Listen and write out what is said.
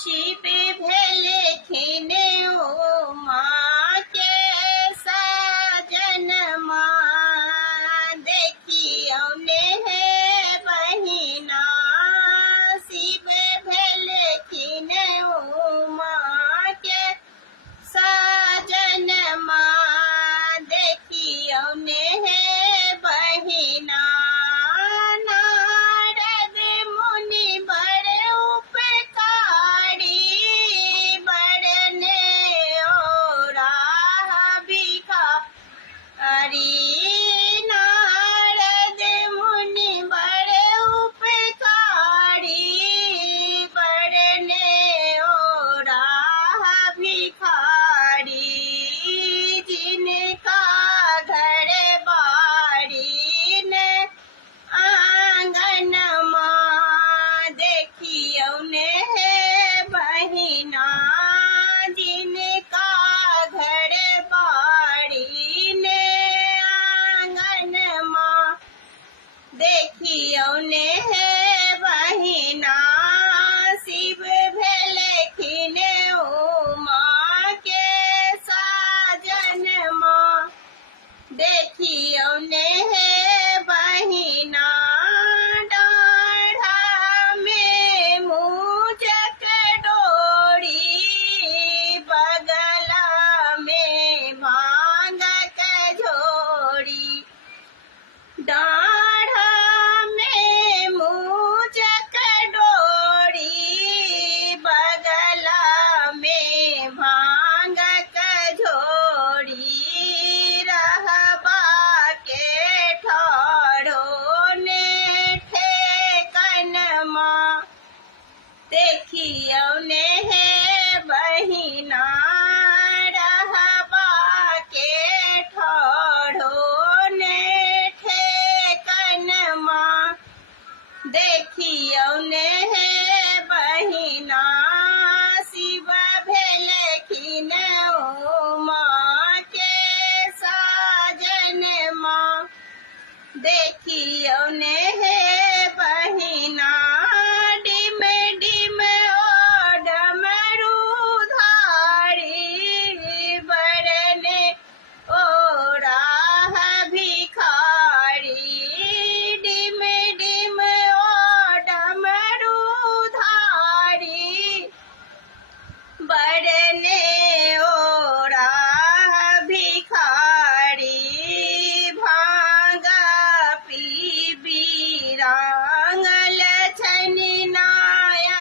शिवे भेले खिने ओ माँ के साजन माँ देखियो ने है बहिना शिवे भेले खिने ओ माँ के साजन माँ देखियो ने है बहिना नारद मुनि बड़े उपकारी बड़ने ओरा भिखारी नारद मुनि बड़े उपकारी बड़ने ओरा भिखारी जिनका घर बाड़ी ने आंगन माँ देखियो ने है बहिना जिनका घर बाड़ी ने आंगन माँ देखियो ने है बहिना शिव भेले खिने ओ माँ के साजन माँ देखियो ने है बहिना डाढ़ा में मुजक डोरी बगला में भांग झोड़ी डाढ़ा में मुजक डोरी बगला में भांग झोड़ी रहबा के ठौरो ने ठेकन माँ देखियो ने